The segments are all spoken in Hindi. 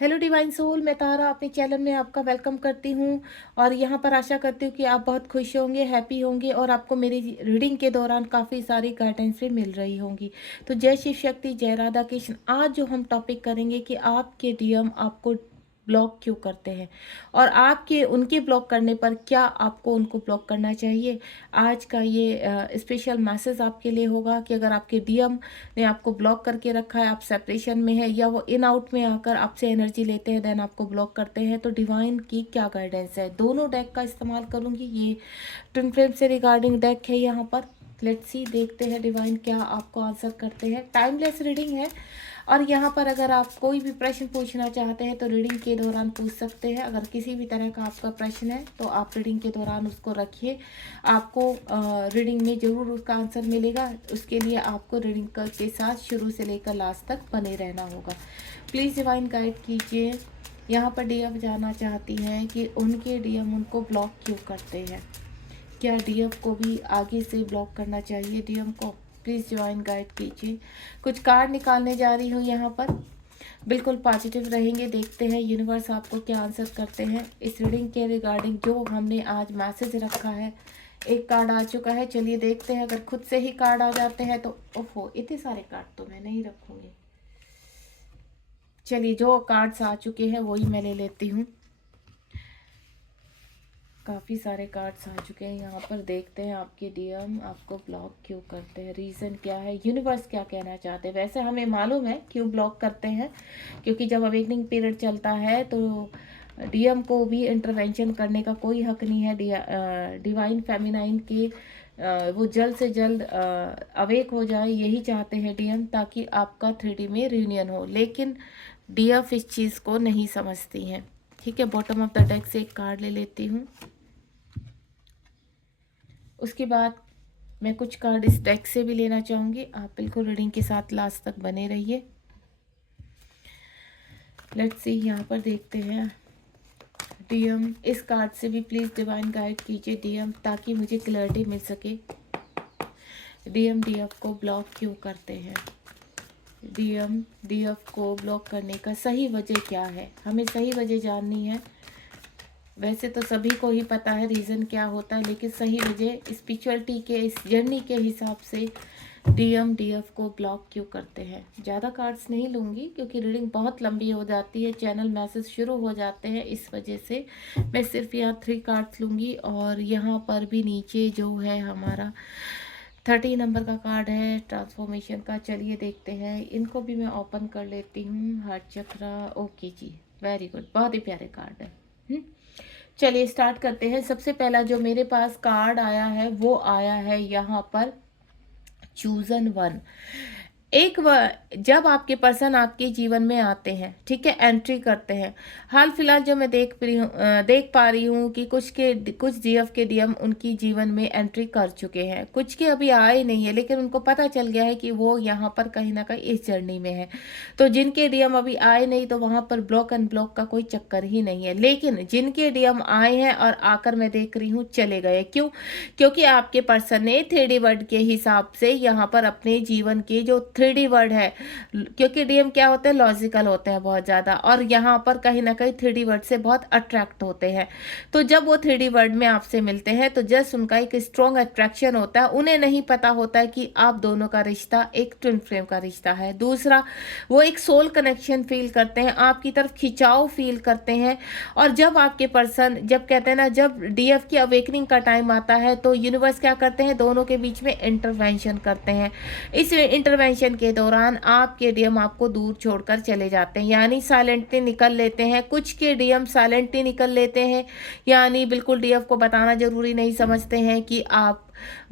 हेलो डिवाइन सोल, मैं तारा अपने चैनल में आपका वेलकम करती हूँ। और यहाँ पर आशा करती हूँ कि आप बहुत खुश होंगे, हैप्पी होंगे और आपको मेरी रीडिंग के दौरान काफ़ी सारी गाइडेंस भी मिल रही होंगी। तो जय शिव शक्ति, जय राधा कृष्ण। आज जो हम टॉपिक करेंगे कि आपके डीएम आपको ब्लॉक क्यों करते हैं और आपके उनके ब्लॉक करने पर क्या आपको उनको ब्लॉक करना चाहिए। आज का ये स्पेशल मैसेज आपके लिए होगा कि अगर आपके डीएम ने आपको ब्लॉक करके रखा है, आप सेपरेशन में है या वो इन आउट में आकर आपसे एनर्जी लेते हैं, देन आपको ब्लॉक करते हैं, तो डिवाइन की क्या गाइडेंस है। दोनों डेक का इस्तेमाल करूंगी। ये ट्विन फ्लेम से रिगार्डिंग डेक है। यहाँ पर लेट्स सी, देखते हैं डिवाइन क्या आपको आंसर करते हैं। टाइमलेस रीडिंग है और यहाँ पर अगर आप कोई भी प्रश्न पूछना चाहते हैं तो रीडिंग के दौरान पूछ सकते हैं। अगर किसी भी तरह का आपका प्रश्न है तो आप रीडिंग के दौरान उसको रखिए, आपको रीडिंग में ज़रूर उसका आंसर मिलेगा। उसके लिए आपको रीडिंग के साथ शुरू से लेकर लास्ट तक बने रहना होगा। प्लीज़ डिवाइन गाइड कीजिए। यहाँ पर डीएफ जानना चाहती हैं कि उनके डीएम उनको ब्लॉक क्यों करते हैं। क्या डीएफ को भी आगे से ब्लॉक करना चाहिए डीएम को? प्लीज़ डिवाइन गाइड कीजिए। कुछ कार्ड निकालने जा रही हूँ यहाँ पर। बिल्कुल पॉजिटिव रहेंगे। देखते हैं यूनिवर्स आपको क्या आंसर करते हैं इस रीडिंग के रिगार्डिंग जो हमने आज मैसेज रखा है। एक कार्ड आ चुका है, चलिए देखते हैं। अगर खुद से ही कार्ड आ जाते हैं तो ओहो, इतने सारे कार्ड तो मैं नहीं रखूँगी। चलिए, जो कार्ड्स आ चुके हैं वही मैं ले लेती हूँ। काफ़ी सारे कार्ड्स आ चुके हैं यहाँ पर। देखते हैं आपके डीएम आपको ब्लॉक क्यों करते हैं, रीज़न क्या है, यूनिवर्स क्या कहना चाहते हैं। वैसे हमें मालूम है क्यों ब्लॉक करते हैं, क्योंकि जब अवेकनिंग पीरियड चलता है तो डीएम को भी इंटरवेंशन करने का कोई हक नहीं है। डिवाइन फेमिनाइन के वो जल्द से जल्द अवेक हो जाए, यही चाहते हैं डीएम, ताकि आपका 3D में रियूनियन हो। लेकिन डीएफ इस चीज़ को नहीं समझती हैं। ठीक है, बॉटम ऑफ द डेक से एक कार्ड ले लेती हूँ। उसके बाद मैं कुछ कार्ड इस डेक से भी लेना चाहूँगी। आप बिल्कुल रीडिंग के साथ लास्ट तक बने रहिए। लेट्स सी, यहाँ पर देखते हैं डीएम। इस कार्ड से भी प्लीज़ डिवाइन गाइड कीजिए डीएम, ताकि मुझे क्लैरिटी मिल सके। डीएम डीएफ को ब्लॉक क्यों करते हैं, डीएम डीएफ को ब्लॉक करने का सही वजह क्या है, हमें सही वजह जाननी है। वैसे तो सभी को ही पता है रीज़न क्या होता है, लेकिन सही वजह स्पिरिचुअलिटी के इस जर्नी के हिसाब से डीएम डीएफ को ब्लॉक क्यों करते हैं। ज़्यादा कार्ड्स नहीं लूँगी क्योंकि रीडिंग बहुत लंबी हो जाती है, चैनल मैसेज शुरू हो जाते हैं, इस वजह से मैं सिर्फ यहाँ 3 कार्ड्स लूँगी। और यहाँ पर भी नीचे जो है हमारा 30 नंबर का कार्ड है ट्रांसफॉर्मेशन का। चलिए देखते हैं, इनको भी मैं ओपन कर लेती हूँ। हार्ट चक्रा, ओके जी, वेरी गुड, बहुत ही प्यारे कार्ड है। चलिए स्टार्ट करते हैं। सबसे पहला जो मेरे पास कार्ड आया है वो आया है यहाँ पर चूजन वन। जब आपके पर्सन आपके जीवन में आते हैं, ठीक है, एंट्री करते हैं। हाल फिलहाल जो मैं देख पा रही हूँ कि कुछ डीएफ के डीएम उनकी जीवन में एंट्री कर चुके हैं, कुछ के अभी आए नहीं है, लेकिन उनको पता चल गया है कि वो यहाँ पर कहीं ना कहीं इस जर्नी में है। तो जिनके डीएम अभी आए नहीं तो वहाँ पर ब्लॉक एंड ब्लॉक का कोई चक्कर ही नहीं है। लेकिन जिनके डीएम आए हैं और आकर मैं देख रही हूँ चले गए, क्यों? क्योंकि आपके पर्सन ने 3D वर्ड के हिसाब से यहाँ पर अपने जीवन के जो 3D वर्ड है, क्योंकि डीएम क्या होते हैं, लॉजिकल होते हैं बहुत ज़्यादा, और यहाँ पर कहीं ना कहीं 3D वर्ड से बहुत अट्रैक्ट होते हैं। तो जब वो 3D वर्ड में आपसे मिलते हैं तो जस्ट उनका एक स्ट्रॉन्ग अट्रैक्शन होता है। उन्हें नहीं पता होता है कि आप दोनों का रिश्ता एक ट्विन फ्लेम का रिश्ता है। दूसरा, वो एक सोल कनेक्शन फील करते हैं, आपकी तरफ खिंचाव फील करते हैं। और जब आपके पर्सन, जब कहते हैं ना, जब डीएफ की अवेकनिंग का टाइम आता है तो यूनिवर्स क्या करते हैं, दोनों के बीच में इंटरवेंशन करते हैं। इस इंटरवेंशन के दौरान आपके डीएम आपको दूर छोड़कर चले जाते हैं, यानी साइलेंटली निकल लेते हैं। कुछ के डीएम साइलेंटली निकल लेते हैं, यानी बिल्कुल डीएफ को बताना जरूरी नहीं समझते हैं कि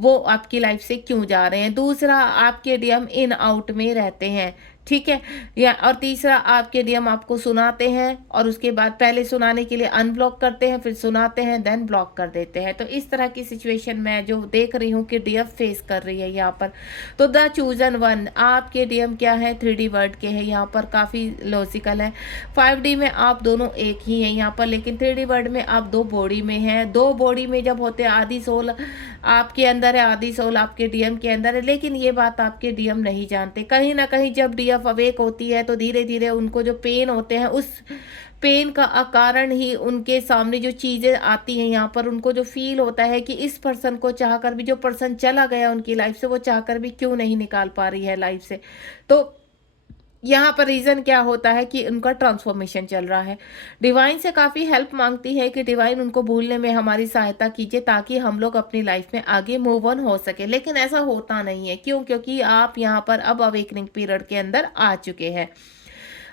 वो आपकी लाइफ से क्यों जा रहे हैं। दूसरा, आपके डीएम इन आउट में रहते हैं, ठीक है। या और तीसरा, आपके डीएम आपको सुनाते हैं और उसके बाद पहले सुनाने के लिए अनब्लॉक करते हैं, फिर सुनाते हैं, देन ब्लॉक कर देते हैं। तो इस तरह की सिचुएशन मैं जो देख रही हूँ कि डीएफ फेस कर रही है यहाँ पर। तो द चूजन वन, आपके डीएम क्या है, 3D वर्ड के हैं, यहाँ पर काफ़ी लॉजिकल है। 5D में आप दोनों एक ही हैं यहाँ पर, लेकिन 3D वर्ड में आप 2 बॉडी में हैं। 2 बॉडी में जब होते हैं, आधी सोल आपके अंदर है, आधी सोल आपके डीएम के अंदर है, लेकिन ये बात आपके डीएम नहीं जानते। कहीं ना कहीं जब डीएम डीएफ अवेक होती है तो धीरे धीरे उनको जो पेन होते हैं, उस पेन का कारण ही उनके सामने जो चीज़ें आती हैं यहाँ पर, उनको जो फील होता है कि इस पर्सन को चाहकर भी, जो पर्सन चला गया उनकी लाइफ से, वो चाहकर भी क्यों नहीं निकाल पा रही है लाइफ से। तो यहाँ पर रीज़न क्या होता है कि उनका ट्रांसफॉर्मेशन चल रहा है। डिवाइन से काफ़ी हेल्प मांगती है कि डिवाइन उनको भूलने में हमारी सहायता कीजिए, ताकि हम लोग अपनी लाइफ में आगे मूव ऑन हो सके। लेकिन ऐसा होता नहीं है। क्यों? क्योंकि आप यहाँ पर अब अवेकनिंग पीरियड के अंदर आ चुके हैं।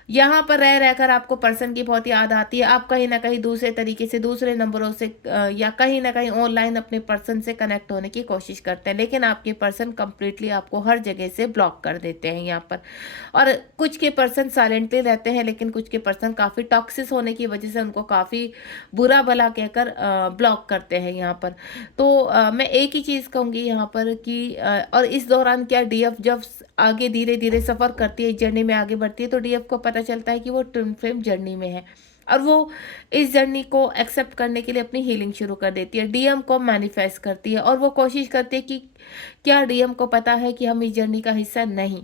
यहाँ पर रह रहकर आपको पर्सन की बहुत याद आती है। आप कहीं ना कहीं दूसरे तरीके से, दूसरे नंबरों से या कहीं ना कहीं ऑनलाइन अपने पर्सन से कनेक्ट होने की कोशिश करते हैं, लेकिन आपके पर्सन कंप्लीटली आपको हर जगह से ब्लॉक कर देते हैं यहाँ पर। और कुछ के पर्सन साइलेंटली रहते हैं, लेकिन कुछ के पर्सन काफ़ी टॉक्सिस होने की वजह से उनको काफ़ी बुरा भला कहकर ब्लॉक करते हैं यहाँ पर। तो मैं एक ही चीज़ कहूँगी यहाँ पर कि और इस दौरान क्या डीएफ जब आगे धीरे धीरे सफ़र करती है, जर्नी में आगे बढ़ती है, तो डीएफ को पता चलता है कि वो ट्विन फ्लेम जर्नी में है, और वो इस जर्नी को एक्सेप्ट करने के लिए अपनी हीलिंग शुरू कर देती है। डीएम को मैनिफेस्ट करती है और वो कोशिश करती है कि क्या डीएम को पता है कि हम इस जर्नी का हिस्सा नहीं।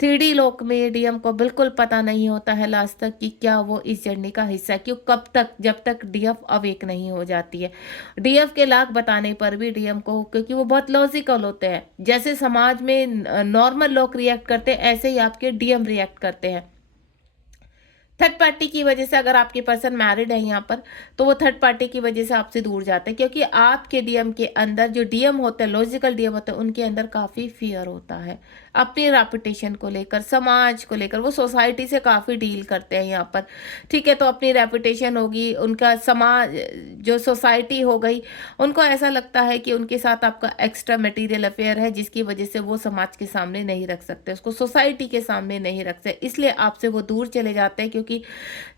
3D लोक में डीएम को बिल्कुल पता नहीं होता है लास्ट तक कि क्या वो इस जर्नी का हिस्सा है। क्यों? कब तक? जब तक डीएफ अवेक नहीं हो जाती है। डीएफ के लाख बताने पर भी डीएम को, क्योंकि वो बहुत लॉजिकल होते हैं, जैसे समाज में नॉर्मल लोग रिएक्ट करते हैं, ऐसे ही आपके डीएम रिएक्ट करते हैं। थर्ड पार्टी की वजह से, अगर आपके पर्सन मैरिड है यहाँ पर, तो वो थर्ड पार्टी की वजह से आपसे दूर जाते हैं, क्योंकि आपके डीएम के अंदर, जो डीएम होते हैं, लॉजिकल डीएम होते हैं, उनके अंदर काफ़ी फियर होता है अपनी रेपुटेशन को लेकर, समाज को लेकर। वो सोसाइटी से काफ़ी डील करते हैं यहाँ पर, ठीक है। तो अपनी रेपुटेशन होगी, उनका समाज, जो सोसाइटी हो गई, उनको ऐसा लगता है कि उनके साथ आपका एक्स्ट्रा मटेरियल अफेयर है, जिसकी वजह से वो समाज के सामने नहीं रख सकते, उसको सोसाइटी के सामने नहीं रख सकते, इसलिए आपसे वो दूर चले जाते हैं। क्योंकि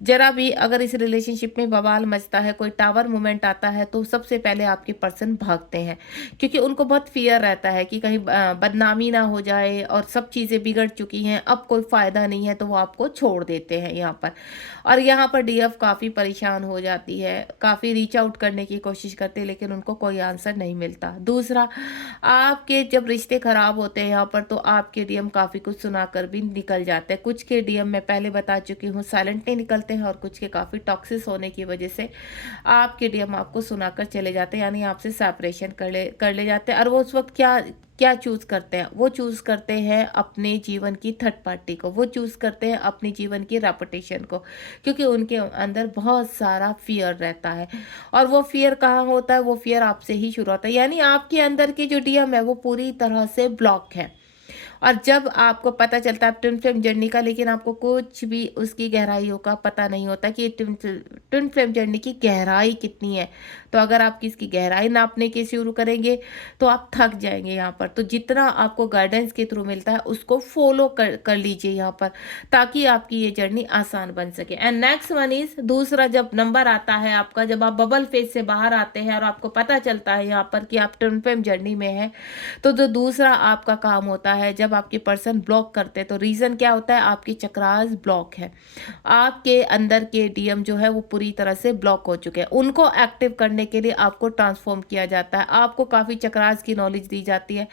जरा भी अगर इस रिलेशनशिप में बवाल मचता है, कोई टावर मूवमेंट आता है, तो सबसे पहले आपके पर्सन भागते हैं, क्योंकि उनको बहुत फियर रहता है कि कहीं बदनामी ना हो जाए और सब चीज़ें बिगड़ चुकी हैं, अब कोई फ़ायदा नहीं है, तो वो आपको छोड़ देते हैं यहाँ पर। और यहाँ पर डीएफ काफ़ी परेशान हो जाती है, काफ़ी रीच आउट करने की कोशिश करती है, लेकिन उनको कोई आंसर नहीं मिलता। दूसरा, आपके जब रिश्ते खराब होते हैं यहाँ पर, तो आपके डीएम काफ़ी कुछ सुनाकर भी निकल जाते हैं। कुछ के डीएम मैं पहले बता चुकी हूँ साइलेंटली निकलते हैं, और कुछ के काफ़ी टॉक्सिस होने की वजह से आपके डीएम आपको सुनाकर चले जाते हैं, यानी आपसे सेपरेशन कर ले जाते हैं। और वो उस वक्त क्या क्या चूज़ करते हैं? वो चूज़ करते हैं अपने जीवन की थर्ड पार्टी को, वो चूज़ करते हैं अपनी जीवन की रेपुटेशन को, क्योंकि उनके अंदर बहुत सारा फियर रहता है। और वो फियर कहाँ होता है? वो फियर आपसे ही शुरू होता है, यानी आपके अंदर की जो डीएम है वो पूरी तरह से ब्लॉक है। और जब आपको पता चलता है ट्विन फ्लेम जर्नी का, लेकिन आपको कुछ भी उसकी गहराइयों का पता नहीं होता कि ट्विन फ्लेम जर्नी की गहराई कितनी है। तो अगर आप इसकी गहराई नापने के शुरू करेंगे तो आप थक जाएंगे यहाँ पर। तो जितना आपको गाइडेंस के थ्रू मिलता है उसको फॉलो कर लीजिए यहाँ पर, ताकि आपकी ये जर्नी आसान बन सके। एंड नेक्स्ट वन इज, दूसरा जब नंबर आता है आपका, जब आप बबल फेज से बाहर आते हैं और आपको पता चलता है यहाँ पर कि आप ट्विन फ्लेम जर्नी में है, तो जो दूसरा आपका काम होता है, जब आपके पर्सन ब्लॉक करते हैं, तो रीज़न क्या होता है? आपकी चक्रास ब्लॉक है, आपके अंदर के डीएम जो है वो पूरी तरह से ब्लॉक हो चुके हैं। उनको एक्टिव करने के लिए आपको ट्रांसफॉर्म किया जाता है, आपको काफ़ी चक्रास की नॉलेज दी जाती है।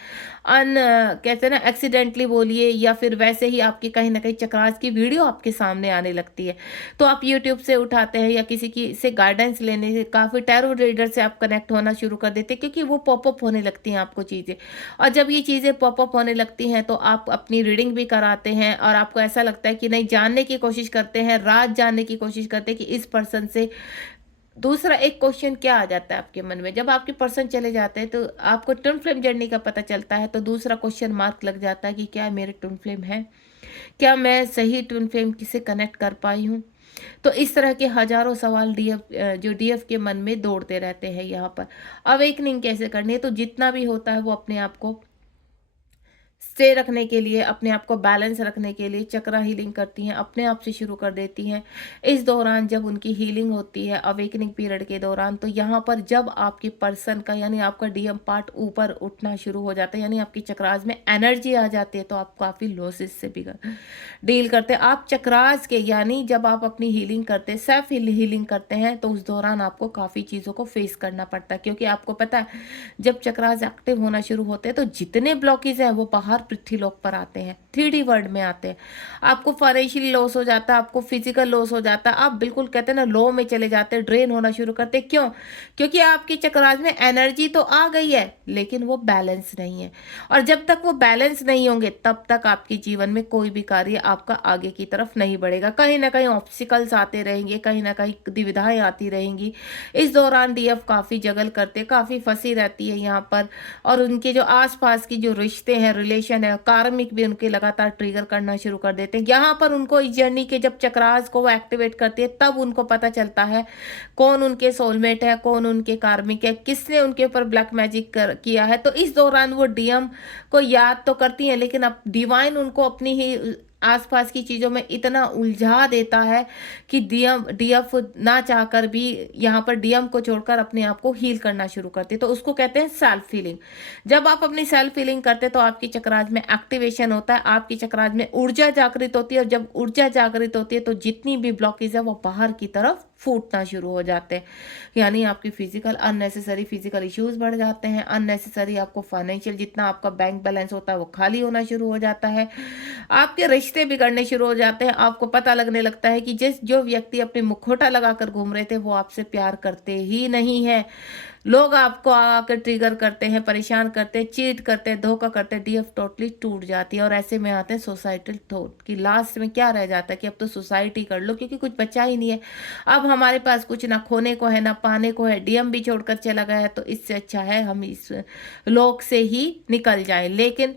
कहते हैं ना, एक्सीडेंटली बोलिए या फिर वैसे ही आपकी कहीं ना कहीं चक्रास की वीडियो आपके सामने आने लगती है, तो आप यूट्यूब से उठाते हैं या किसी की से गाइडेंस लेने से, काफ़ी टैरो रीडर से आप कनेक्ट होना शुरू कर देते हैं, क्योंकि वो पॉपअप होने लगती हैं आपको चीज़ें। और जब ये चीज़ें पॉपअप होने लगती हैं तो आप अपनी रीडिंग भी कराते हैं, और आपको ऐसा लगता है कि नहीं, जानने की कोशिश करते हैं, राज जानने की कोशिश करते हैं कि इस पर्सन से। दूसरा एक क्वेश्चन क्या आ जाता है आपके मन में, जब आपके पर्सन चले जाते हैं तो आपको ट्विन फ्लेम जर्नी का पता चलता है, तो दूसरा क्वेश्चन मार्क लग जाता है कि क्या मेरे ट्विन फ्लेम है, क्या मैं सही ट्विन फ्लेम से कनेक्ट कर पाई हूँ। तो इस तरह के हजारों सवाल डीएफ के मन में दौड़ते रहते हैं यहाँ पर। अवेकनिंग कैसे करनी है? तो जितना भी होता है वो अपने आप को स्टे रखने के लिए, अपने आप को बैलेंस रखने के लिए चक्रा हीलिंग करती हैं, अपने आप से शुरू कर देती हैं। इस दौरान जब उनकी हीलिंग होती है अवेकनिंग पीरियड के दौरान, तो यहाँ पर जब आपके पर्सन का, यानी आपका डीएम पार्ट ऊपर उठना शुरू हो जाता है, यानी आपकी चक्रास में एनर्जी आ जाती है, तो आप काफ़ी लॉसेस से भी डील करते हैं। आप चक्रास के, यानी जब आप अपनी हीलिंग करते हैं, सेल्फ हीलिंग करते हैं, तो उस दौरान आपको काफ़ी चीज़ों को फेस करना पड़ता है, क्योंकि आपको पता है जब चक्रास एक्टिव होना शुरू होते हैं तो जितने ब्लॉकेज हैं वो बाहर बाहर पृथ्वी लोक पर आते हैं, 3D वर्ल्ड में आते हैं। आपको फाइनेंशियली लॉस हो जाता है, आपको फिजिकल लॉस हो जाता है, आप बिल्कुल कहते हैं ना लो में चले जाते हैं, ड्रेन होना शुरू करते हैं। क्यों? क्योंकि आपकी चक्राज में एनर्जी तो आ गई है लेकिन वो बैलेंस नहीं है, और जब तक वो बैलेंस नहीं होंगे तब तक आपके जीवन में कोई भी कार्य आपका आगे की तरफ नहीं बढ़ेगा। कहीं ना कहीं ऑब्स्टिकल्स आते रहेंगे, कहीं ना कहीं दुविधाएं आती रहेंगी। इस दौरान डीएफ काफ़ी जगल करते, काफ़ी फंसी रहती है यहाँ पर, और उनके जो आसपास की जो रिश्ते हैं, रिलेशन है, कार्मिक भी उनके लगातार ट्रिगर करना शुरू कर देते हैं। यहाँ पर उनको इस जर्नी के जब चक्रास को वो एक्टिवेट करते हैं तब उनको पता चलता है कौन उनके सोलमेट है, कौन उनके कार्मिक है, किसने उनके ऊपर ब्लैक मैजिक किया है। तो इस दौरान वो डीएम को याद तो करती हैं लेकिन अब डिवाइन उनको अपनी ही आसपास की चीज़ों में इतना उलझा देता है कि डीएफ ना चाहकर भी यहाँ पर डीएम को छोड़कर अपने आप को हील करना शुरू करते, तो उसको कहते हैं सेल्फ हीलिंग। जब आप अपनी सेल्फ हीलिंग करते तो आपकी चक्राज में एक्टिवेशन होता है, आपकी चक्राज में ऊर्जा जागृत होती है, और जब ऊर्जा जागृत होती है तो जितनी भी ब्लॉकेज है वो बाहर की तरफ फूटना शुरू हो जाते हैं। यानी आपकी फिजिकल अननेसेसरी फिजिकल इश्यूज बढ़ जाते हैं, अननेसेसरी आपको फाइनेंशियल जितना आपका बैंक बैलेंस होता है वो खाली होना शुरू हो जाता है, आपके रिश्ते बिगड़ने शुरू हो जाते हैं। आपको पता लगने लगता है कि जो व्यक्ति अपने मुखौटा लगाकर घूम रहे थे वो आपसे प्यार करते ही नहीं है। लोग आपको आकर ट्रिगर करते हैं, परेशान करते हैं, चीट करते हैं, धोखा करते हैं, डीएफ टोटली टूट जाती है। और ऐसे में आते हैं सोसाइटल थॉट कि लास्ट में क्या रह जाता है कि अब तो सोसाइटी कर लो क्योंकि कुछ बचा ही नहीं है, अब हमारे पास कुछ ना खोने को है ना पाने को है, डीएम भी छोड़कर चला गया है तो इससे अच्छा है हम इस लोक से ही निकल जाए। लेकिन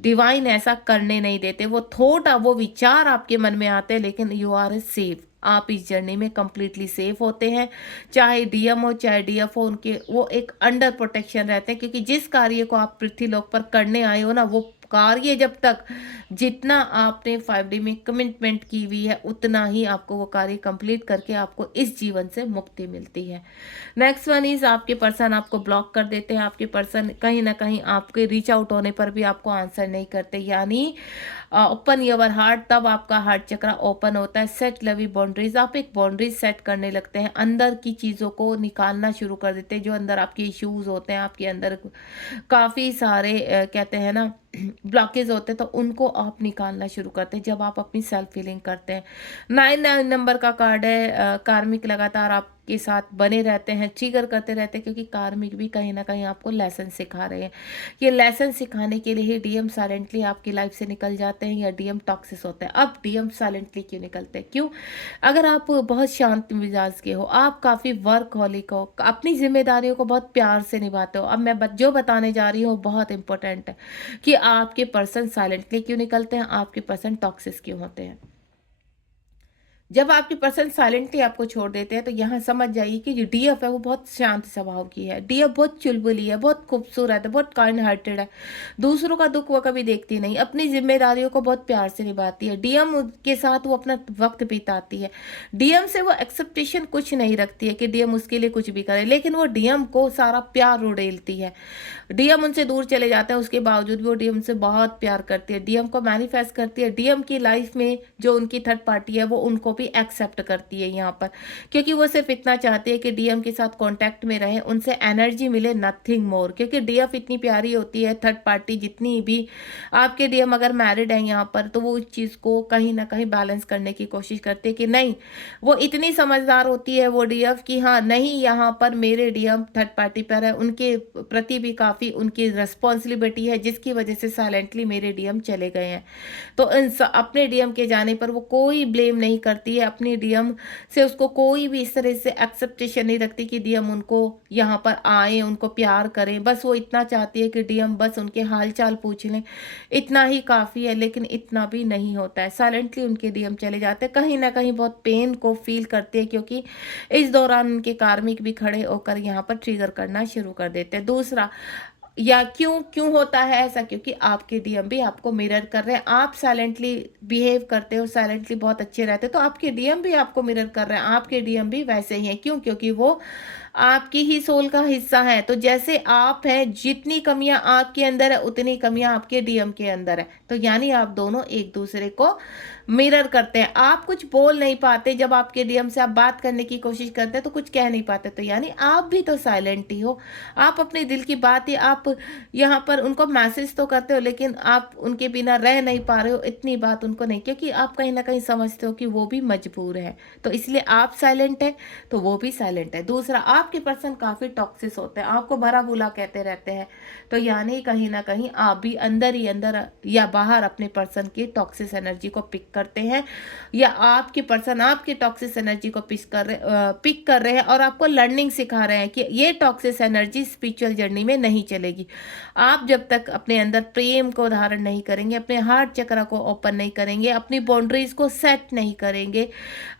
डिवाइन ऐसा करने नहीं देते। वो थॉट, वो विचार आपके मन में आते हैं लेकिन यू आर सेफ, आप इस जर्नी में कंप्लीटली सेफ होते हैं। चाहे डीएम हो चाहे डीएफ हो, उनके वो एक अंडर प्रोटेक्शन रहते हैं, क्योंकि जिस कार्य को आप पृथ्वी लोक पर करने आए हो ना, वो कार्य जब तक जितना आपने 5D में कमिटमेंट की हुई है उतना ही आपको वो कार्य कंप्लीट करके आपको इस जीवन से मुक्ति मिलती है। नेक्स्ट वन इज आपके पर्सन आपको ब्लॉक कर देते हैं, आपके पर्सन कहीं ना कहीं आपके रीच आउट होने पर भी आपको आंसर नहीं करते। यानी ओपन योर हार्ट, तब आपका हार्ट चक्र ओपन होता है। सेट लवी बाउंड्रीज, आप एक बाउंड्रीज सेट करने लगते हैं, अंदर की चीज़ों को निकालना शुरू कर देते हैं। जो अंदर आपके इश्यूज होते हैं, आपके अंदर काफ़ी सारे कहते हैं ना ब्लॉकेज होते हैं, तो उनको आप निकालना शुरू करते हैं जब आप अपनी सेल्फ हीलिंग करते हैं। 9 नंबर का कार्ड है, कार्मिक लगातार आपके साथ बने रहते हैं, ट्रिगर करते रहते हैं, क्योंकि कार्मिक भी कहीं ना कहीं आपको लेसन सिखा रहे हैं। ये लेसन सिखाने के लिए ही डीएम साइलेंटली आपकी लाइफ से निकल जाते हैं या डीएम टॉक्सिस होते हैं। अब डीएम साइलेंटली क्यों निकलते हैं? क्यों? अगर आप बहुत शांत मिजाज के हो, आप काफ़ी वर्कहॉलिक हो, अपनी जिम्मेदारियों को बहुत प्यार से निभाते हो, अब मैं जो बताने जा रही हूँ बहुत इंपॉर्टेंट है कि आपके पर्सन साइलेंटली क्यों निकलते हैं, आपके पर्सन टॉक्सिस क्यों होते हैं। जब आपके पर्सन साइलेंटली आपको छोड़ देते हैं तो यहाँ समझ जाइए कि जो डीएफ है वो बहुत शांत स्वभाव की है, डीएफ बहुत चुलबुली है, बहुत खूबसूरत है, बहुत काइंड हार्टेड है, दूसरों का दुख वो कभी देखती नहीं, अपनी जिम्मेदारियों को बहुत प्यार से निभाती है। डीएम के साथ वो अपना वक्त बिताती है, डीएम से वो एक्सेप्टेशन कुछ नहीं रखती है कि डीएम उसके लिए कुछ भी करे, लेकिन वो डीएम को सारा प्यार उड़ेलती है। डीएम उनसे दूर चले जाते हैं उसके बावजूद भी वो डीएम से बहुत प्यार करती है, डीएम को मैनिफेस्ट करती है। डीएम की लाइफ में जो उनकी थर्ड पार्टी है वो उनको भी एक्सेप्ट करती है यहाँ पर, क्योंकि वो सिर्फ इतना चाहती है कि डीएम के साथ कांटेक्ट में रहें, उनसे एनर्जी मिले, नथिंग मोर। क्योंकि डीएफ इतनी प्यारी होती है, थर्ड पार्टी जितनी भी आपके डीएम अगर मैरिड है यहाँ पर तो वो उस चीज़ को कहीं ना कहीं बैलेंस करने की कोशिश करती है कि नहीं, वो इतनी समझदार होती है वो डीएफ कि हाँ नहीं, यहाँ पर मेरे डीएम थर्ड पार्टी पर है, उनके प्रति भी काफ़ी उनकी रिस्पॉन्सिबिलिटी है, जिसकी वजह से साइलेंटली मेरे डीएम चले गए हैं। तो अपने डीएम के जाने पर वो कोई ब्लेम नहीं करती है, अपने डीएम से उसको कोई भी इस तरह से एक्सेप्टेशन नहीं रखती कि डीएम उनको यहाँ पर आए, उनको प्यार करें। बस वो इतना चाहती है कि डीएम बस उनके हालचाल पूछ लें, इतना ही काफ़ी है। लेकिन इतना भी नहीं होता है, साइलेंटली उनके डीएम चले जाते हैं, कहीं ना कहीं बहुत पेन को फील करते हैं, क्योंकि इस दौरान उनके कार्मिक भी खड़े होकर यहाँ पर ट्रिगर करना शुरू कर देते हैं। दूसरा, या क्यों क्यों होता है ऐसा? क्योंकि आपके डीएम भी आपको मिरर कर रहे हैं, आप साइलेंटली बिहेव करते हो, साइलेंटली बहुत अच्छे रहते हो, तो आपके डीएम भी आपको मिरर कर रहे हैं, आपके डीएम भी वैसे ही हैं। क्यों? क्योंकि वो आपकी ही सोल का हिस्सा है। तो जैसे आप हैं, जितनी कमियां आपके अंदर है उतनी कमियां आपके डीएम के अंदर है, तो यानी आप दोनों एक दूसरे को मिरर करते हैं। आप कुछ बोल नहीं पाते, जब आपके डीएम से आप बात करने की कोशिश करते हैं तो कुछ कह नहीं पाते, तो यानी आप भी तो साइलेंट ही हो, आप अपने दिल की बात ही आप आप यहाँ पर उनको मैसेज तो करते हो लेकिन आप उनके बिना रह नहीं पा रहे हो, इतनी बात उनको नहीं, क्योंकि आप कहीं ना कहीं समझते हो कि वो भी मजबूर है, तो इसलिए आप साइलेंट है तो वो भी साइलेंट है। दूसरा, आपके पर्सन काफ़ी टॉक्सिस होते हैं, आपको भरा बुला कहते रहते हैं, तो यानी कहीं ना कहीं आप भी अंदर ही अंदर या बाहर अपने पर्सन की टॉक्सिस एनर्जी को पिक करते हैं, या आपके पर्सन आपके टॉक्सिस एनर्जी को पिक कर रहे हैं और आपको लर्निंग सिखा रहे हैं कि ये टॉक्सिस एनर्जी स्पिरिचुअल जर्नी में नहीं चलेगी। आप जब तक अपने अंदर प्रेम को धारण नहीं करेंगे, अपने हार्ट चक्र को ओपन नहीं करेंगे, अपनी बाउंड्रीज को सेट नहीं करेंगे,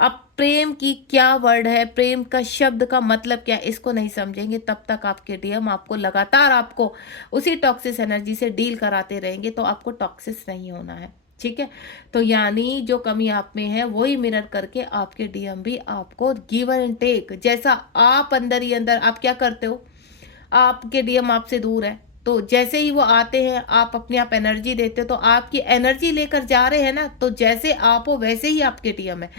अब प्रेम की क्या वर्ड है, प्रेम का शब्द का मतलब क्या है, इसको नहीं समझेंगे, तब तक आपके डीएम आपको लगातार आपको उसी टॉक्सिस एनर्जी से डील कराते रहेंगे, तो आपको टॉक्सिस नहीं होना है। ठीक है, तो यानी जो कमी आप में है वही मिरर करके आपके डीएम भी आपको गिव एंड टेक, जैसा आप अंदर ही अंदर आप क्या करते हो, आपके डीएम आपसे दूर है, तो जैसे ही वो आते हैं आप अपने आप एनर्जी देते हो, तो आपकी एनर्जी लेकर जा रहे हैं ना, तो जैसे आप हो वैसे ही आपके डीएम है,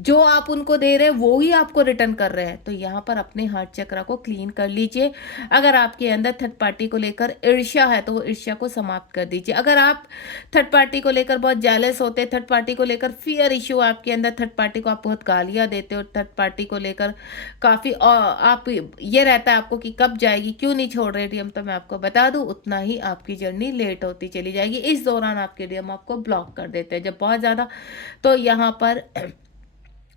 जो आप उनको दे रहे हैं वो ही आपको रिटर्न कर रहे हैं। तो यहाँ पर अपने हार्ट चक्र को क्लीन कर लीजिए। अगर आपके अंदर थर्ड पार्टी को लेकर ईर्ष्या है तो वो ईर्ष्या को समाप्त कर दीजिए। अगर आप थर्ड पार्टी को लेकर बहुत जेलस होते हैं, थर्ड पार्टी को लेकर फियर इश्यू आपके अंदर, थर्ड पार्टी को आप बहुत गालियाँ देते हो, थर्ड पार्टी को लेकर काफ़ी आप ये रहता है आपको कि कब जाएगी, क्यों नहीं छोड़ रहे डीएम, तो मैं आपको बता दूं उतना ही आपकी जर्नी लेट होती चली जाएगी। इस दौरान आपके डीएम आपको ब्लॉक कर देते हैं जब बहुत ज़्यादा, तो यहाँ पर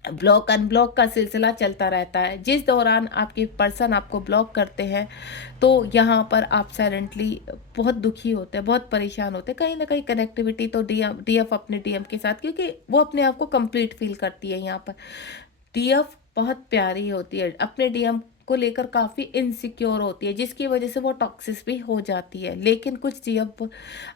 ब्लॉक अनब्लॉक का सिलसिला चलता रहता है। जिस दौरान आपके पर्सन आपको ब्लॉक करते हैं तो यहाँ पर आप साइलेंटली बहुत दुखी होते हैं, बहुत परेशान होते हैं, कहीं ना कहीं कनेक्टिविटी तो डीएफ अपने डीएम के साथ, क्योंकि वो अपने आप को कंप्लीट फील करती है। यहाँ पर डीएफ बहुत प्यारी होती है, अपने डीएम को लेकर काफ़ी इनसिक्योर होती है, जिसकी वजह से वो टॉक्सिस भी हो जाती है। लेकिन कुछ डीएम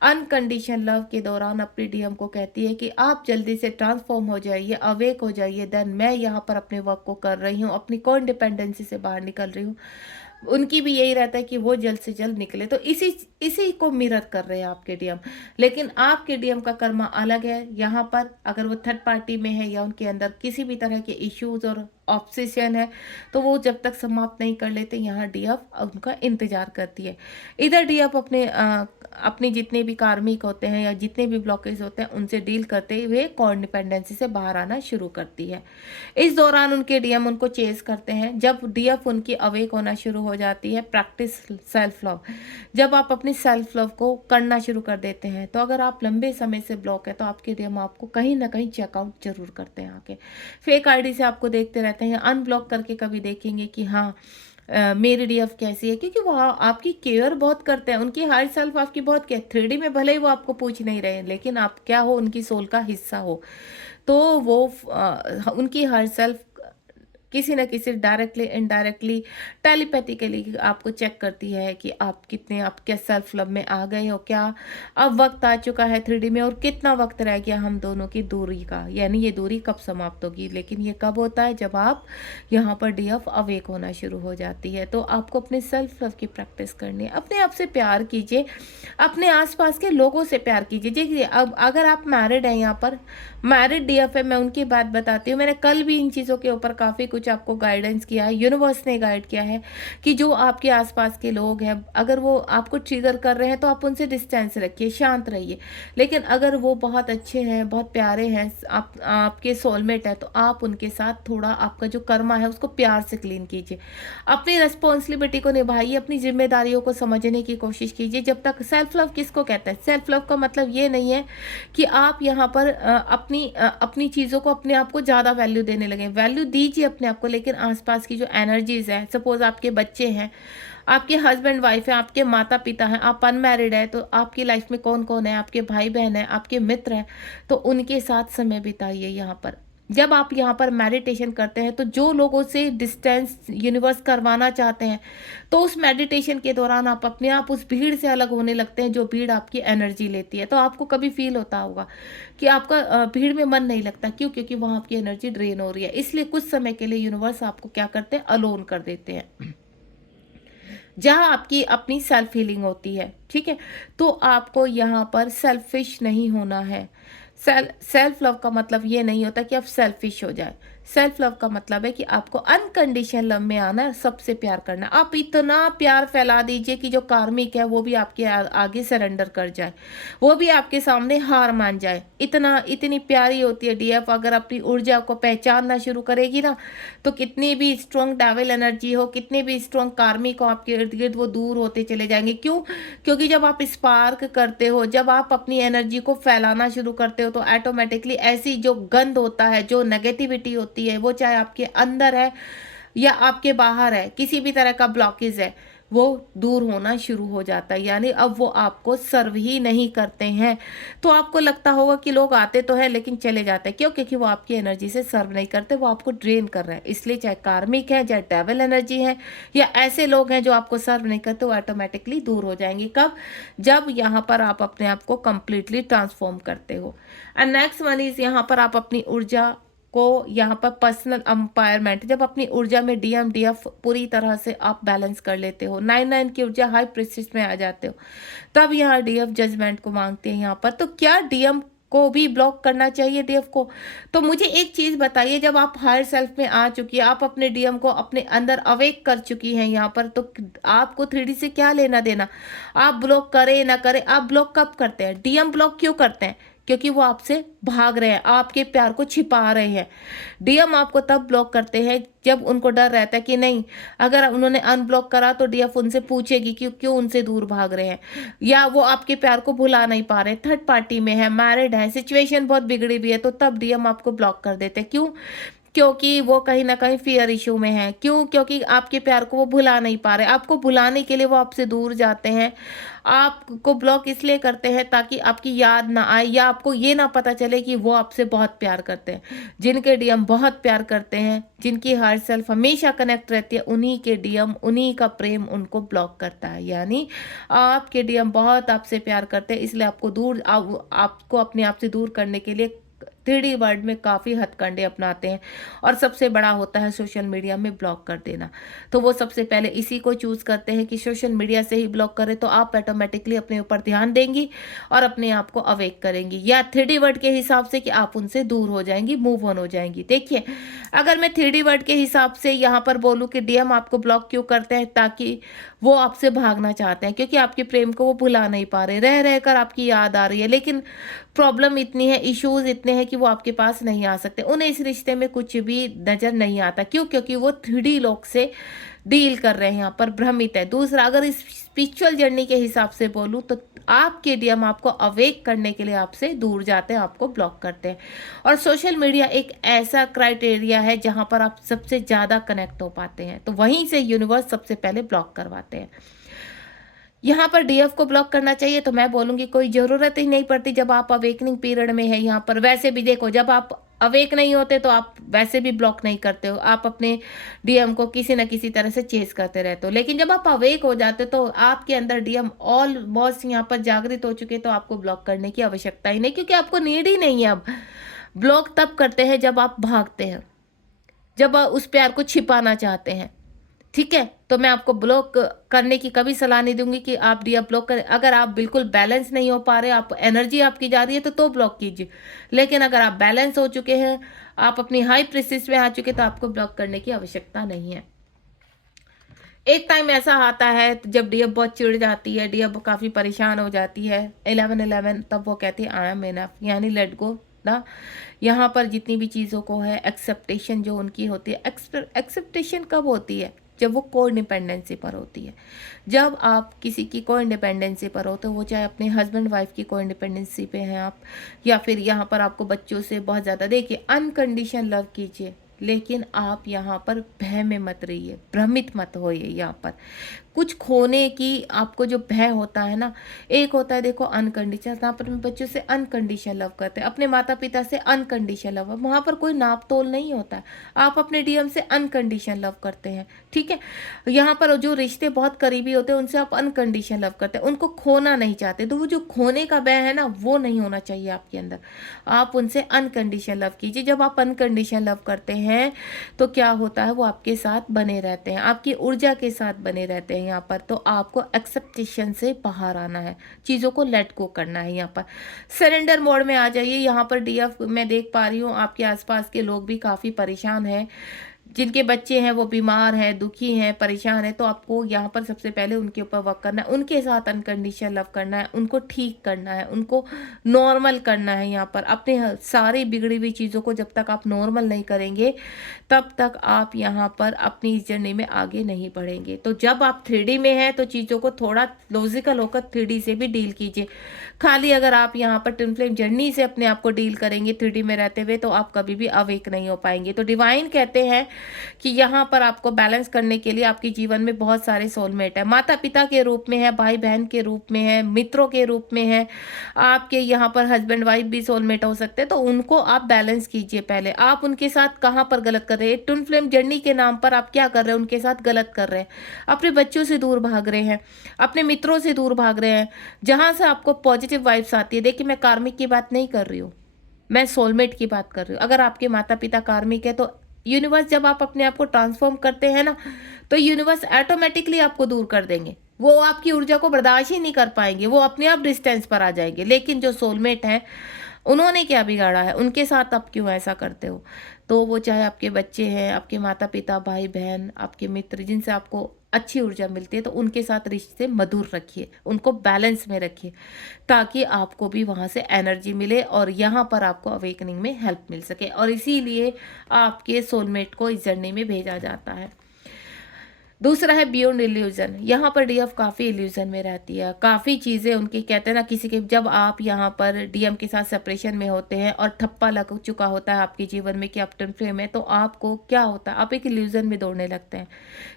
अनकंडीशन लव के दौरान अपने डीएम को कहती है कि आप जल्दी से ट्रांसफॉर्म हो जाइए, अवेक हो जाइए, देन मैं यहाँ पर अपने वर्क को कर रही हूँ, अपनी को इंडिपेंडेंसी से बाहर निकल रही हूँ। उनकी भी यही रहता है कि वो जल्द से जल्द निकले, तो इसी इसी को मिरर कर रहे हैं आपके डीएम। लेकिन आपके डीएम का कर्मा अलग है। यहाँ पर अगर वो थर्ड पार्टी में है या उनके अंदर किसी भी तरह के इश्यूज और ऑब्सेशन है, तो वो जब तक समाप्त नहीं कर लेते, यहाँ डीएफ उनका इंतजार करती है। इधर डीएफ अपने जितने भी कार्मिक होते हैं या जितने भी ब्लॉकेज होते हैं उनसे डील करते हुए कॉन्डिपेंडेंसी से बाहर आना शुरू करती है। इस दौरान उनके डीएम उनको चेस करते हैं। जब डीएफ उनकी अवेक होना शुरू हो जाती है, प्रैक्टिस सेल्फ लव, जब आप अपनी सेल्फ लव को करना शुरू कर देते हैं, तो अगर आप लंबे समय से ब्लॉक है तो आपके डीएम आपको कहीं ना कहीं चेकआउट जरूर करते हैं। आके फेक आईडी से आपको देखते रहते हैं, अनब्लॉक करके कभी देखेंगे कि हाँ मेरी डीएफ कैसी है, क्योंकि वो आपकी केयर बहुत करते हैं, उनकी हाई सेल्फ आपकी बहुत केयर, 3D में भले ही वो आपको पूछ नहीं रहे लेकिन आप क्या हो, उनकी सोल का हिस्सा हो, तो वो उनकी हर सेल्फ किसी न किसी डायरेक्टली इनडायरेक्टली टेलीपैथिकली आपको चेक करती है कि आप कितने आपके सेल्फ लव में आ गए हो, क्या अब वक्त आ चुका है 3D में, और कितना वक्त रह गया हम दोनों की दूरी का, यानी ये दूरी कब समाप्त होगी। लेकिन ये कब होता है, जब आप यहाँ पर डीएफ अवेक होना शुरू हो जाती है। तो आपको अपने सेल्फ लव की प्रैक्टिस करनी है, अपने आप से प्यार कीजिए, अपने आसपास के लोगों से प्यार कीजिए। देखिए अब अगर आप मैरिड हैं, यहाँ पर मैरिड डीएफ है, मैं उनकी बात बताती हूँ। मैंने कल भी इन चीज़ों के ऊपर काफ़ी कुछ आपको गाइडेंस किया है, यूनिवर्स ने गाइड किया है कि जो आपके आसपास के लोग हैं अगर वो आपको ट्रिगर कर रहे हैं तो आप उनसे डिस्टेंस रखिए, शांत रहिए। लेकिन अगर वो बहुत अच्छे हैं, बहुत प्यारे हैं, आपके सोलमेट है, तो आप उनके साथ थोड़ा आपका जो कर्मा है उसको प्यार से क्लीन कीजिए, अपनी रिस्पॉन्सिबिलिटी को निभाइए, अपनी जिम्मेदारियों को समझने की कोशिश कीजिए। जब तक सेल्फ लव किसको कहते हैं, सेल्फ लव का मतलब ये नहीं है कि आप यहाँ पर अपनी चीज़ों को, अपने आप को ज़्यादा वैल्यू देने लगे। वैल्यू दीजिए अपने आप को, लेकिन आसपास की जो एनर्जीज है, सपोज आपके बच्चे हैं, आपके हस्बैंड वाइफ है, आपके माता पिता हैं, आप अनमैरिड है, तो आपकी लाइफ में कौन कौन है, आपके भाई बहन है, आपके मित्र हैं, तो उनके साथ समय बिताइए। यहाँ पर जब आप यहाँ पर मेडिटेशन करते हैं तो जो लोगों से डिस्टेंस यूनिवर्स करवाना चाहते हैं, तो उस मेडिटेशन के दौरान आप अपने आप उस भीड़ से अलग होने लगते हैं जो भीड़ आपकी एनर्जी लेती है। तो आपको कभी फील होता होगा कि आपका भीड़ में मन नहीं लगता, क्यों? क्योंकि वहाँ आपकी एनर्जी ड्रेन हो रही है। इसलिए कुछ समय के लिए यूनिवर्स आपको क्या करते हैं, अलोन कर देते हैं, जहाँ आपकी अपनी सेल्फ हीलिंग होती है। ठीक है, तो आपको यहाँ पर सेल्फिश नहीं होना है। सेल्फ लव का मतलब ये नहीं होता कि आप सेल्फिश हो जाए। सेल्फ लव का मतलब है कि आपको अनकंडीशनल लव में आना, सबसे प्यार करना। आप इतना प्यार फैला दीजिए कि जो कार्मिक है वो भी आपके आगे सरेंडर कर जाए, वो भी आपके सामने हार मान जाए। इतनी प्यारी होती है डीएफ। अगर अपनी ऊर्जा को पहचानना शुरू करेगी ना, तो कितनी भी स्ट्रॉन्ग डेविल एनर्जी हो, कितने भी स्ट्रॉन्ग कार्मिक हो आपके इर्द गिर्द, वो दूर होते चले जाएंगे। क्यों? क्योंकि जब आप स्पार्क करते हो, जब आप अपनी एनर्जी को फैलाना शुरू करते हो, तो ऑटोमेटिकली ऐसी जो गंद होता है, जो नेगेटिविटी होती है, वो चाहे आपके अंदर है या आपके बाहर है, किसी भी तरह का ब्लॉकेज है, वो दूर होना शुरू हो जाता है। यानी अब वो आपको सर्व ही नहीं करते हैं। तो आपको लगता होगा कि लोग आते तो है लेकिन चले जाते हैं। क्यों? क्योंकि वो आपकी एनर्जी से सर्व नहीं करते, वो आपको ड्रेन कर रहे हैं। इसलिए चाहे कार्मिक है, चाहे डेविल एनर्जी है, या ऐसे लोग हैं जो आपको सर्व नहीं करते, वो ऑटोमेटिकली दूर हो जाएंगे। कब? जब यहाँ पर आप अपने आप को कंप्लीटली ट्रांसफॉर्म करते हो। एंड नेक्स्ट वन इज, यहाँ पर आप अपनी ऊर्जा को, यहाँ पर पर्सनल एम्पावरमेंट, जब अपनी ऊर्जा में डीएम डीएफ पूरी तरह से आप बैलेंस कर लेते हो, 9 की ऊर्जा हाई प्रेस्टिज में आ जाते हो, तब यहाँ डीएफ जजमेंट को मांगते हैं यहाँ पर। तो क्या डीएम को भी ब्लॉक करना चाहिए डीएफ को? तो मुझे एक चीज बताइए, जब आप हायर सेल्फ में आ चुकी है, आप अपने डीएम को अपने अंदर अवेक कर चुकी हैं यहाँ पर, तो आपको 3D से क्या लेना देना? आप ब्लॉक करें ना करें, आप ब्लॉक कब करते हैं? डीएम ब्लॉक क्यों करते हैं? क्योंकि वो आपसे भाग रहे हैं, आपके प्यार को छिपा रहे हैं। डीएम आपको तब ब्लॉक करते हैं जब उनको डर रहता है कि नहीं, अगर उन्होंने अनब्लॉक करा तो डीएफ उनसे पूछेगी कि क्यों उनसे दूर भाग रहे हैं, या वो आपके प्यार को भुला नहीं पा रहे, थर्ड पार्टी में है, मैरिड है, सिचुएशन बहुत बिगड़ी हुई है, तो तब डीएम आपको ब्लॉक कर देते हैं। क्यों? क्योंकि वो कहीं ना कहीं फियर इशू में है। क्यों? क्योंकि आपके प्यार को वो भुला नहीं पा रहे। आपको भुलाने के लिए वो आपसे दूर जाते हैं, आपको ब्लॉक इसलिए करते हैं ताकि आपकी याद ना आए, या आपको ये ना पता चले कि वो आपसे बहुत प्यार करते हैं। जिनके डीएम बहुत प्यार करते हैं, जिनकी हार्ट सेल्फ हमेशा कनेक्ट रहती है, उन्हीं के डीएम, उन्हीं का प्रेम उनको ब्लॉक करता है। यानी आपके डीएम बहुत आपसे प्यार करते हैं, इसलिए आपको आपको अपने आप से दूर करने के लिए 3D वर्ल्ड में काफ़ी हथकंडे अपनाते हैं। और सबसे बड़ा होता है सोशल मीडिया में ब्लॉक कर देना। तो वो सबसे पहले इसी को चूज़ करते हैं कि सोशल मीडिया से ही ब्लॉक करें, तो आप ऑटोमेटिकली अपने ऊपर ध्यान देंगी और अपने आप को अवेक करेंगी, या 3D वर्ल्ड के हिसाब से कि आप उनसे दूर हो जाएंगी, मूव ऑन हो जाएंगी। देखिए, अगर मैं 3D वर्ल्ड के हिसाब से यहाँ पर बोलूँ कि डीएम आपको ब्लॉक क्यों करते हैं, ताकि वो आपसे भागना चाहते हैं, क्योंकि आपके प्रेम को वो भुला नहीं पा रहे, रह रहकर आपकी याद आ रही है, लेकिन प्रॉब्लम इतनी है, इश्यूज इतने हैं कि वो आपके पास नहीं आ सकते। उन्हें इस रिश्ते में कुछ भी नजर नहीं आता। क्यों? क्योंकि वो 3D लोक से डील कर रहे हैं, यहाँ पर भ्रमित है। दूसरा, अगर इस स्पिरिचुअल जर्नी के हिसाब से बोलूँ, तो आपके डीएम आपको अवेक करने के लिए आपसे दूर जाते हैं, आपको ब्लॉक करते हैं। और सोशल मीडिया एक ऐसा क्राइटेरिया है जहाँ पर आप सबसे ज़्यादा कनेक्ट हो पाते हैं, तो वहीं से यूनिवर्स सबसे पहले ब्लॉक करवाते हैं। यहाँ पर डीएफ को ब्लॉक करना चाहिए, तो मैं बोलूँगी कोई ज़रूरत ही नहीं पड़ती जब आप अवेकनिंग पीरियड में है। यहाँ पर वैसे भी देखो, जब आप अवेक नहीं होते तो आप वैसे भी ब्लॉक नहीं करते हो, आप अपने डीएम को किसी न किसी तरह से चेस करते रहते हो। लेकिन जब आप अवेक हो जाते हो तो आपके अंदर डीएम ऑलमोस्ट यहाँ पर जागृत हो चुके, तो आपको ब्लॉक करने की आवश्यकता ही नहीं, क्योंकि आपको नीड ही नहीं है। अब ब्लॉक तब करते हैं जब आप भागते हैं, जब आप उस प्यार को छिपाना चाहते हैं। ठीक है, तो मैं आपको ब्लॉक करने की कभी सलाह नहीं दूंगी कि आप डीएफ ब्लॉक करें। अगर आप बिल्कुल बैलेंस नहीं हो पा रहे, आप एनर्जी आपकी जा रही है, तो ब्लॉक कीजिए। लेकिन अगर आप बैलेंस हो चुके हैं, आप अपनी हाई प्रेस्टीज में आ चुके, तो आपको ब्लॉक करने की आवश्यकता नहीं है। एक टाइम ऐसा आता है जब डीएफ बहुत चिढ़ जाती है, डीएफ काफ़ी परेशान हो जाती है, 11/11, तब वो कहती है आई एम इनफ, यानी लेट गो ना। यहाँ पर जितनी भी चीज़ों को है, एक्सेप्टेशन जो उनकी होती है, एक्सेप्टेशन कब होती है? जब वो को इंडिपेंडेंसी पर होती है। जब आप किसी की को इंडिपेंडेंसी पर हो, तो वो चाहे अपने हस्बैंड वाइफ की को इंडिपेंडेंसी पे हैं आप, या फिर यहाँ पर आपको बच्चों से बहुत ज़्यादा, देखिए अनकंडीशन लव कीजिए, लेकिन आप यहाँ पर भय में मत रहिए, भ्रमित मत होइए। यहाँ पर कुछ खोने की आपको जो भय होता है ना, एक होता है देखो अनकंडीशनल, यहाँ पर बच्चों से अनकंडीशनल लव करते हैं, अपने माता पिता से अनकंडीशनल लव, वहाँ पर कोई नाप तोल नहीं होता है। आप अपने डीएम से अनकंडीशनल लव करते हैं, ठीक है। यहाँ पर जो रिश्ते बहुत करीबी होते हैं उनसे आप अनकंडीशनल लव करते हैं, उनको खोना नहीं चाहते, तो वो जो खोने का भय है ना, वो नहीं होना चाहिए आपके अंदर। आप उनसे अनकंडीशनल लव कीजिए। जब आप अनकंडीशनल लव करते हैं हैं तो क्या होता है, वो आपके साथ बने रहते हैं, आपकी ऊर्जा के साथ बने रहते हैं यहाँ पर। तो आपको एक्सेप्टेशन से बाहर आना है, चीज़ों को लेट गो करना है यहाँ पर, सरेंडर मोड में आ जाइए। यहाँ पर डीएफ मैं देख पा रही हूँ आपके आसपास के लोग भी काफ़ी परेशान हैं, जिनके बच्चे हैं वो बीमार हैं, दुखी हैं, परेशान हैं। तो आपको यहाँ पर सबसे पहले उनके ऊपर वर्क करना है, उनके साथ अनकंडीशनल लव करना है, उनको ठीक करना है, उनको नॉर्मल करना है यहाँ पर। अपने सारी बिगड़ी हुई चीज़ों को जब तक आप नॉर्मल नहीं करेंगे तब तक आप यहाँ पर अपनी इस जर्नी में आगे नहीं बढ़ेंगे। तो जब आप 3D में हैं तो चीज़ों को थोड़ा लॉजिकल होकर 3D से भी डील कीजिए। खाली अगर आप यहाँ पर ट्विन फ्लेम जर्नी से अपने आप को डील करेंगे 3D में रहते हुए तो आप कभी भी अवेक नहीं हो पाएंगे। तो डिवाइन कहते हैं कि यहाँ पर आपको बैलेंस करने के लिए आपके जीवन में बहुत सारे सोलमेट है, माता पिता के रूप में है, भाई बहन के रूप में है, मित्रों के रूप में है, आपके यहाँ पर हस्बैंड वाइफ भी सोलमेट हो सकते हैं। तो उनको आप बैलेंस कीजिए। पहले आप उनके साथ कहाँ पर गलत कर रहे हैं, ट्विन फ्लेम जर्नी के नाम पर आप क्या कर रहे हैं, उनके साथ गलत कर रहे हैं, अपने बच्चों से दूर भाग रहे हैं, अपने मित्रों से दूर भाग रहे हैं, जहाँ से आपको पॉजिटिव वाइब्स आती है। देखिए मैं कार्मिक की बात नहीं कर रही हूँ, मैं सोलमेट की बात कर रही हूँ। अगर आपके माता पिता कार्मिक है तो यूनिवर्स, जब आप अपने आप को ट्रांसफॉर्म करते हैं ना, तो यूनिवर्स ऑटोमेटिकली आपको दूर कर देंगे, वो आपकी ऊर्जा को बर्दाश्त ही नहीं कर पाएंगे, वो अपने आप डिस्टेंस पर आ जाएंगे। लेकिन जो सोलमेट हैं उन्होंने क्या बिगाड़ा है, उनके साथ आप क्यों ऐसा करते हो? तो वो चाहे आपके बच्चे हैं, आपके माता पिता, भाई बहन, आपके मित्र, जिनसे आपको अच्छी ऊर्जा मिलती है, तो उनके साथ रिश्ते मधुर रखिए, उनको बैलेंस में रखिए, ताकि आपको भी वहाँ से एनर्जी मिले और यहाँ पर आपको अवेकनिंग में हेल्प मिल सके। और इसीलिए आपके सोलमेट को इस जर्नी में भेजा जाता है। दूसरा है बियॉन्ड इल्यूजन। यहाँ पर डीएफ काफ़ी इल्यूजन में रहती है, काफ़ी चीज़ें उनकी, कहते हैं ना किसी के, जब आप यहाँ पर डीएम के साथ सेपरेशन में होते हैं और ठप्पा लग चुका होता है आपके जीवन में कि आप ट्विन फ्लेम है, तो आपको क्या होता है, आप एक इल्यूजन में दौड़ने लगते हैं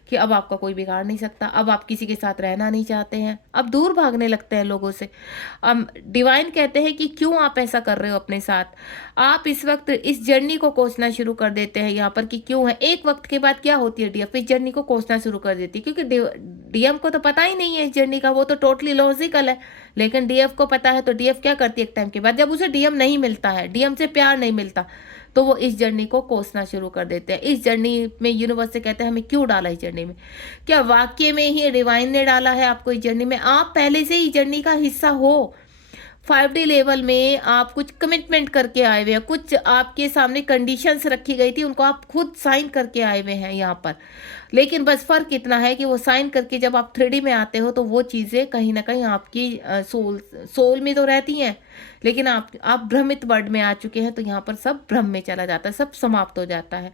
कि अब आपका कोई बिगाड़ नहीं सकता, अब आप किसी के साथ रहना नहीं चाहते हैं, अब दूर भागने लगते हैं लोगों से। डिवाइन कहते हैं कि क्यों आप ऐसा कर रहे हो अपने साथ। आप इस वक्त इस जर्नी को कोसना शुरू कर देते हैं यहाँ पर कि क्यों है। एक वक्त के बाद क्या होती है डीएफ, इस जर्नी को कोसना शुरू कर देती है, क्योंकि डीएम को तो पता ही नहीं है इस जर्नी का, वो तो टोटली लॉजिकल है। लेकिन डीएफ को पता है, तो डीएफ क्या करती है, एक टाइम के बाद जब उसे डीएम नहीं मिलता है, डीएम से प्यार नहीं मिलता, तो वो इस जर्नी को कोसना शुरू कर देते हैं। इस जर्नी में यूनिवर्स से कहते हैं हमें क्यों डाला इस जर्नी में, क्या वाकई में ही डिवाइन ने डाला है आपको इस जर्नी में? आप पहले से ही जर्नी का हिस्सा हो। 5D लेवल में आप कुछ कमिटमेंट करके आए हुए हैं, कुछ आपके सामने कंडीशंस रखी गई थी, उनको आप खुद साइन करके आए हुए हैं यहाँ पर। लेकिन बस फ़र्क इतना है कि वो साइन करके जब आप 3D में आते हो तो वो चीज़ें कहीं ना कहीं आपकी सोल में तो रहती हैं, लेकिन आप भ्रमित वर्ड में आ चुके हैं, तो यहाँ पर सब भ्रम में चला जाता है, सब समाप्त हो जाता है।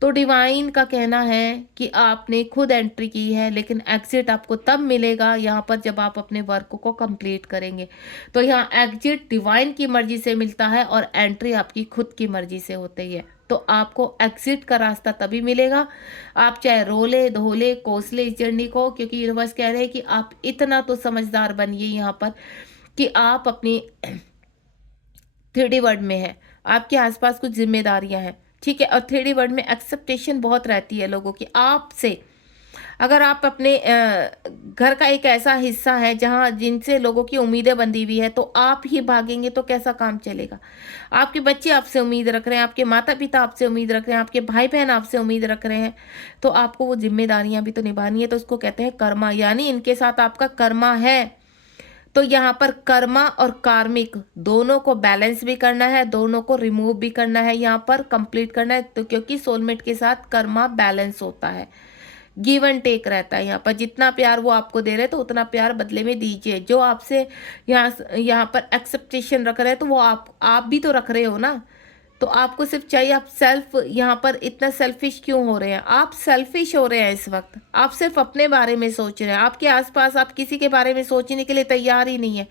तो डिवाइन का कहना है कि आपने खुद एंट्री की है, लेकिन एग्जिट आपको तब मिलेगा यहाँ पर जब आप अपने वर्क को कंप्लीट करेंगे। तो यहाँ एग्जिट डिवाइन की मर्जी से मिलता है और एंट्री आपकी खुद की मर्जी से होती है। तो आपको एग्जिट का रास्ता तभी मिलेगा, आप चाहे रोले धोले कोसले इस जर्नी को, क्योंकि यूनिवर्स कह रहे हैं कि आप इतना तो समझदार बनिए यहाँ पर कि आप अपनी 3D वर्ल्ड में है, आपके आसपास कुछ जिम्मेदारियां हैं, ठीक है। और 3D वर्ल्ड में एक्सेप्टेशन बहुत रहती है लोगों की आपसे। अगर आप अपने घर का एक ऐसा हिस्सा है जहां जिनसे लोगों की उम्मीदें बंधी हुई है, तो आप ही भागेंगे तो कैसा काम चलेगा? आपके बच्चे आपसे उम्मीद रख रहे हैं, आपके माता पिता आपसे उम्मीद रख रहे हैं, आपके भाई बहन आपसे उम्मीद रख रहे हैं, तो आपको वो जिम्मेदारियां भी तो निभानी है। तो उसको कहते हैं कर्मा, यानी इनके साथ आपका कर्मा है। तो यहाँ पर कर्मा और कार्मिक दोनों को बैलेंस भी करना है, दोनों को रिमूव भी करना है, यहाँ पर कंप्लीट करना है। तो क्योंकि सोलमेट के साथ कर्मा बैलेंस होता है, गिव एंड टेक रहता है यहाँ पर। जितना प्यार वो आपको दे रहे हैं तो उतना प्यार बदले में दीजिए। जो आपसे यहाँ पर एक्सेप्टेशन रख रहे हैं तो वो आप भी तो रख रहे हो ना। तो आपको सिर्फ चाहिए, आप सेल्फ, यहाँ पर इतना सेल्फिश क्यों हो रहे हैं? आप सेल्फिश हो रहे हैं इस वक्त, आप सिर्फ अपने बारे में सोच रहे हैं, आपके आसपास आप किसी के बारे में सोचने के लिए तैयार ही नहीं है।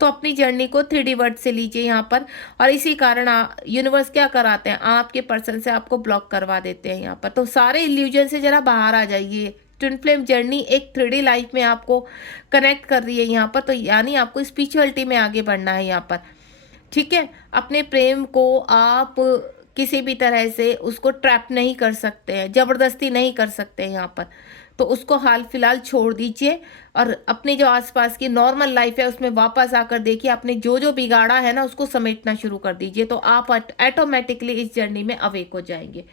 तो अपनी जर्नी को 3D वर्ड से लीजिए यहाँ पर, और इसी कारण यूनिवर्स क्या कराते हैं, आपके पर्सन से आपको ब्लॉक करवा देते हैं यहाँ पर। तो सारे इल्यूजन से जरा बाहर आ जाइए। ट्विन फ्लेम जर्नी एक 3D लाइफ में आपको कनेक्ट कर रही है यहाँ पर, तो यानी आपको स्पिरिचुअलिटी में आगे बढ़ना है यहाँ पर, ठीक है। अपने प्रेम को आप किसी भी तरह से उसको ट्रैप नहीं कर सकते हैं, जबरदस्ती नहीं कर सकते हैं यहाँ पर। तो उसको हाल फिलहाल छोड़ दीजिए और अपने जो आसपास की नॉर्मल लाइफ है उसमें वापस आकर देखिए, आपने जो जो बिगाड़ा है ना उसको समेटना शुरू कर दीजिए, तो आप ऑटोमेटिकली इस जर्नी में अवेक हो जाएंगे।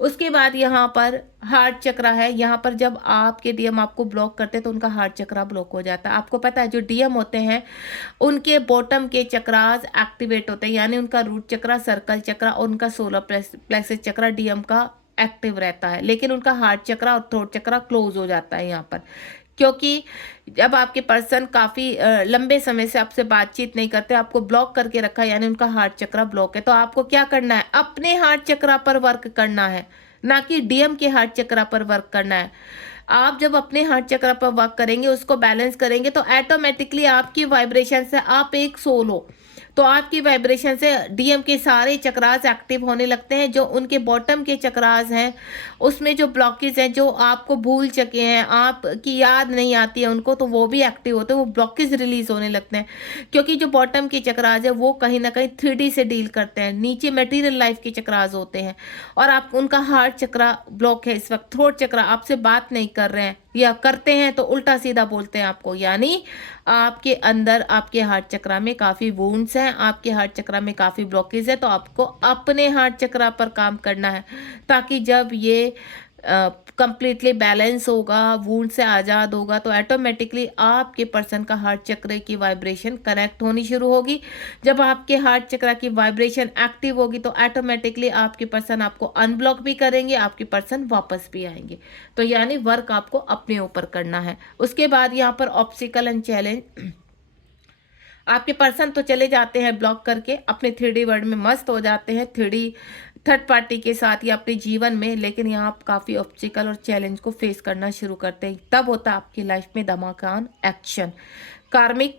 उसके बाद यहाँ पर हार्ट चक्रा है। यहाँ पर जब आपके डीएम आपको ब्लॉक करते हैं तो उनका हार्ट चक्रा ब्लॉक हो जाता है। आपको पता है जो डीएम होते हैं उनके बॉटम के चक्रास एक्टिवेट होते हैं, यानी उनका रूट चक्रा, सर्कल चक्रा और उनका सोलर प्लेक्सस चक्रा डीएम का एक्टिव रहता है, लेकिन उनका हार्ट चक्रा और थ्रोट चक्रा क्लोज हो जाता है यहाँ पर, क्योंकि जब आपके पर्सन काफ़ी लंबे समय से आपसे बातचीत नहीं करते, आपको ब्लॉक करके रखा है, यानी उनका हार्ट चक्रा ब्लॉक है। तो आपको क्या करना है, अपने हार्ट चक्रा पर वर्क करना है, ना कि डीएम के हार्ट चक्रा पर वर्क करना है। आप जब अपने हार्ट चक्रा पर वर्क करेंगे, उसको बैलेंस करेंगे, तो ऑटोमेटिकली आपकी वाइब्रेशन से आप एक सोल हो, तो आपकी वाइब्रेशन से डीएम के सारे चक्रास एक्टिव होने लगते हैं। जो उनके बॉटम के चक्रास हैं उसमें जो ब्लॉकेज हैं, जो आपको भूल चुके हैं, आपकी याद नहीं आती है उनको, तो वो भी एक्टिव होते हैं, वो ब्लॉकेज रिलीज होने लगते हैं। क्योंकि जो बॉटम के चक्रास है वो कहीं ना कहीं 3D से डील करते हैं, नीचे मटेरियल लाइफ के चक्रास होते हैं, और आप उनका हार्ट चक्रा ब्लॉक है इस वक्त। थ्रोट चक्रा आपसे बात नहीं कर रहे हैं या करते हैं तो उल्टा सीधा बोलते हैं आपको, यानी आपके अंदर आपके हार्ट चक्रा में काफ़ी वुंड्स हैं, आपके हार्ट चक्रा में काफ़ी ब्लॉकेज है। तो आपको अपने हार्ट चक्रा पर काम करना है, ताकि जब ये कंप्लीटली बैलेंस होगा, वुंड से आज़ाद होगा, तो ऑटोमेटिकली आपके पर्सन का हार्ट चक्र की वाइब्रेशन कनेक्ट होनी शुरू होगी। जब आपके हार्ट चक्र की वाइब्रेशन एक्टिव होगी तो ऑटोमेटिकली आपके पर्सन आपको अनब्लॉक भी करेंगे, आपके पर्सन वापस भी आएंगे। तो यानी वर्क आपको अपने ऊपर करना है। उसके बाद यहाँ पर ऑब्स्टिकल एंड चैलेंज, आपके पर्सन तो चले जाते हैं ब्लॉक करके, अपने 3D वर्ल्ड में मस्त हो जाते हैं, 3D थर्ड पार्टी के साथ या अपने जीवन में, लेकिन यहाँ आप काफ़ी ऑब्स्टिकल और चैलेंज को फेस करना शुरू करते हैं। तब होता है आपकी लाइफ में धमाकान एक्शन। कार्मिक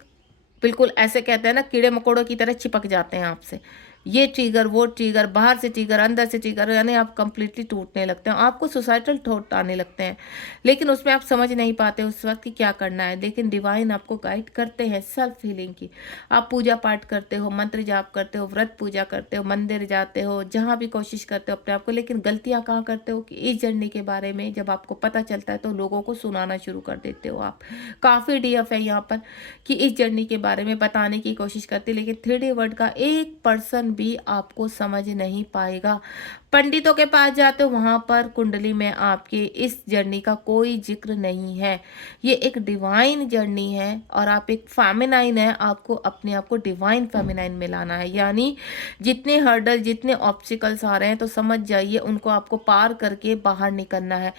बिल्कुल ऐसे कहते हैं ना, कीड़े मकोड़ों की तरह चिपक जाते हैं आपसे, ये ट्रिगर वो ट्रिगर, बाहर से ट्रिगर अंदर से ट्रिगर, यानी आप कंप्लीटली टूटने लगते हैं, आपको सुसाइडल थॉट आने लगते हैं, लेकिन उसमें आप समझ नहीं पाते उस वक्त कि क्या करना है। लेकिन डिवाइन आपको गाइड करते हैं सेल्फ हीलिंग की। आप पूजा पाठ करते हो, मंत्र जाप करते हो, व्रत पूजा करते हो, मंदिर जाते हो, जहाँ भी कोशिश करते हो अपने आप को, लेकिन गलतियाँ कहाँ करते हो कि इस जर्नी के बारे में जब आपको पता चलता है तो लोगों को सुनाना शुरू कर देते हो आप। काफ़ी डीएफ है यहाँ पर कि इस जर्नी के बारे में बताने की कोशिश करते, लेकिन 3D वर्ल्ड का एक पर्सन भी आपको समझ नहीं पाएगा। पंडितों के पास जाते हो, वहां पर कुंडली में आपके इस जर्नी का कोई जिक्र नहीं है। ये एक डिवाइन जर्नी है और आप एक फेमिनाइन है, आपको अपने आप को डिवाइन फेमिनाइन में लाना है। यानी जितने हर्डल, जितने ऑब्स्टिकल्स आ रहे हैं तो समझ जाइए उनको आपको पार करके बाहर निकलना है।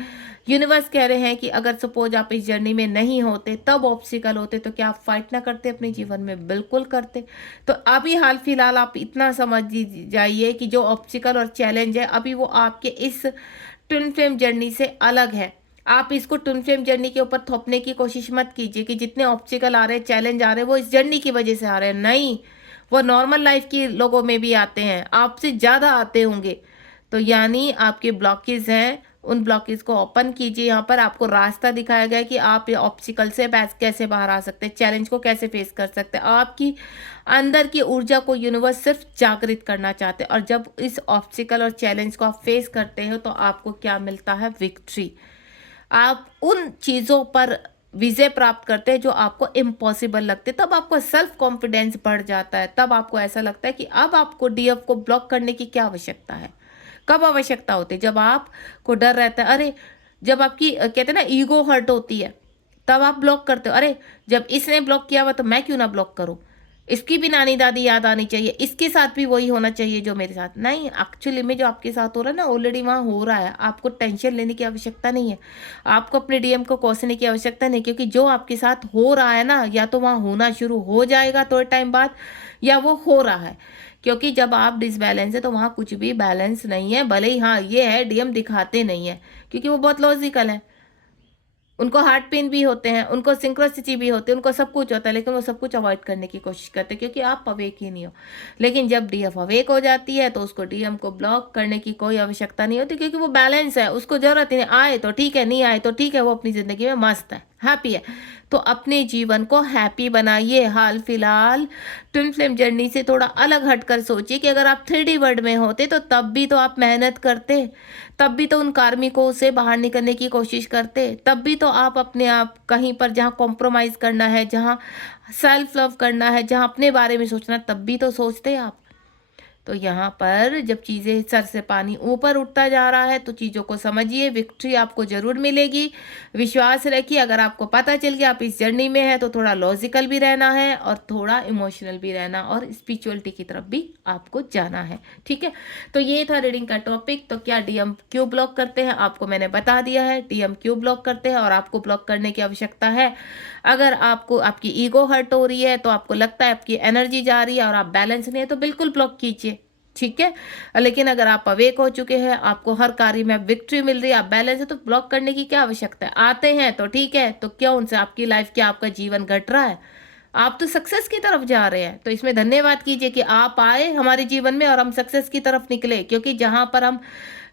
यूनिवर्स कह रहे हैं कि अगर सपोज आप इस जर्नी में नहीं होते, तब ऑब्स्टिकल होते, तो क्या आप फाइट ना करते अपने जीवन में? बिल्कुल करते। तो अभी हाल फिलहाल आप इतना समझ जाइए कि जो ऑब्स्टिकल और चैलेंज है अभी वो आपके इस ट्विन फ्लेम जर्नी से अलग है। आप इसको ट्विन फ्लेम जर्नी के ऊपर थोपने की कोशिश मत कीजिए कि जितने ऑब्स्टिकल आ रहे हैं, चैलेंज आ रहे हैं, वो इस जर्नी की वजह से आ रहे हैं। नहीं, वो नॉर्मल लाइफ के लोगों में भी आते हैं, आपसे ज़्यादा आते होंगे। तो यानी आपके ब्लॉकेज हैं, उन ब्लॉकेज को ओपन कीजिए। यहाँ पर आपको रास्ता दिखाया गया है कि आप ये ऑब्स्टिकल से कैसे बाहर आ सकते हैं, चैलेंज को कैसे फेस कर सकते हैं। आपकी अंदर की ऊर्जा को यूनिवर्स सिर्फ जागृत करना चाहते हैं, और जब इस ऑब्स्टिकल और चैलेंज को आप फेस करते हो तो आपको क्या मिलता है? विक्ट्री। आप उन चीज़ों पर विजय प्राप्त करते हैं जो आपको इम्पॉसिबल लगते, तब आपको सेल्फ कॉन्फिडेंस बढ़ जाता है। तब आपको ऐसा लगता है कि अब आपको डीएफ को ब्लॉक करने की क्या आवश्यकता है। कब आवश्यकता होती है? जब आपको डर रहता है, अरे जब आपकी कहते हैं ना ईगो हर्ट होती है, तब आप ब्लॉक करते हो। अरे जब इसने ब्लॉक किया हुआ तो मैं क्यों ना ब्लॉक करूं, इसकी भी नानी दादी याद आनी चाहिए, इसके साथ भी वही होना चाहिए जो मेरे साथ। नहीं, एक्चुअली में जो आपके साथ हो रहा है ना, ऑलरेडी वहाँ हो रहा है। आपको टेंशन लेने की आवश्यकता नहीं है, आपको अपने डीएम को कोसने की आवश्यकता नहीं, क्योंकि जो आपके साथ हो रहा है ना, या तो वहाँ होना शुरू हो जाएगा थोड़े टाइम बाद, या वो हो रहा है। क्योंकि जब आप डिसबैलेंस है तो वहाँ कुछ भी बैलेंस नहीं है। भले ही हाँ ये है, डीएम दिखाते नहीं है क्योंकि वो बहुत लॉजिकल है, उनको हार्ट पेन भी होते हैं, उनको सिंक्रोसिटी भी होती है, उनको सब कुछ होता है, लेकिन वो सब कुछ अवॉइड करने की कोशिश करते हैं क्योंकि आप अवेक ही नहीं हो। लेकिन जब डीएफ अवेक हो जाती है तो उसको डीएम को ब्लॉक करने की कोई आवश्यकता नहीं होती, क्योंकि वो बैलेंस है, उसको जरूरत ही नहीं। आए तो ठीक है, नहीं आए तो ठीक है, वो अपनी ज़िंदगी में मस्त है। हैप्पी है तो अपने जीवन को हैप्पी बनाइए। हाल फिलहाल ट्विन फ्लेम जर्नी से थोड़ा अलग हटकर सोचिए कि अगर आप 3D वर्ल्ड में होते तो तब भी तो आप मेहनत करते, तब भी तो उन कार्मिकों से बाहर निकलने की कोशिश करते, तब भी तो आप अपने आप कहीं पर जहाँ कॉम्प्रोमाइज़ करना है, जहाँ सेल्फ लव करना है, जहाँ अपने बारे में सोचना, तब भी तो सोचते आप। तो यहाँ पर जब चीज़ें सर से पानी ऊपर उठता जा रहा है तो चीज़ों को समझिए, विक्ट्री आपको ज़रूर मिलेगी। विश्वास रखिए, अगर आपको पता चल गया आप इस जर्नी में हैं तो थोड़ा लॉजिकल भी रहना है और थोड़ा इमोशनल भी रहना और स्पिरिचुअलिटी की तरफ भी आपको जाना है। ठीक है, तो ये था रीडिंग का टॉपिक। तो क्या डीएम क्यों ब्लॉक करते हैं आपको मैंने बता दिया है, डीएम क्यों ब्लॉक करते हैं और आपको ब्लॉक करने की आवश्यकता है। अगर आपको आपकी ईगो हर्ट हो रही है, तो आपको लगता है आपकी एनर्जी जा रही है और आप बैलेंस नहीं है, तो बिल्कुल ब्लॉक कीजिए। ठीक है, लेकिन अगर आप अवेक हो चुके हैं, आपको हर कार्य में विक्ट्री मिल रही है, आप बैलेंस है, तो ब्लॉक करने की क्या आवश्यकता है। आते हैं तो ठीक है, तो क्यों उनसे आपकी लाइफ क्या आपका जीवन घट रहा है, आप तो सक्सेस की तरफ जा रहे हैं। तो इसमें धन्यवाद कीजिए कि आप आए हमारे जीवन में और हम सक्सेस की तरफ निकले, क्योंकि जहां पर हम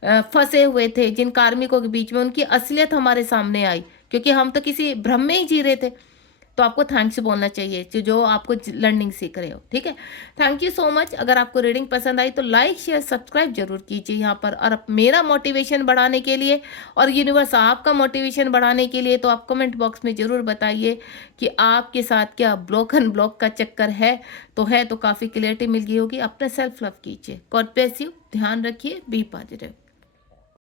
फंसे हुए थे जिन कार्मिकों के बीच में, उनकी असलियत हमारे सामने आई, क्योंकि हम तो किसी भ्रम में ही जी रहे थे। तो आपको थैंक्स बोलना चाहिए जो आपको लर्निंग सीख रहे हो। ठीक है, थैंक यू सो मच। अगर आपको रीडिंग पसंद आई तो लाइक शेयर सब्सक्राइब जरूर कीजिए यहाँ पर। और मेरा मोटिवेशन बढ़ाने के लिए और यूनिवर्स आपका मोटिवेशन बढ़ाने के लिए तो आप कमेंट बॉक्स में ज़रूर बताइए कि आपके साथ क्या ब्लॉक का चक्कर है। तो काफ़ी क्लियरिटी मिल गई होगी। अपना सेल्फ लव कीजिए। God bless you. ध्यान रखिए, बी पॉजिटिव।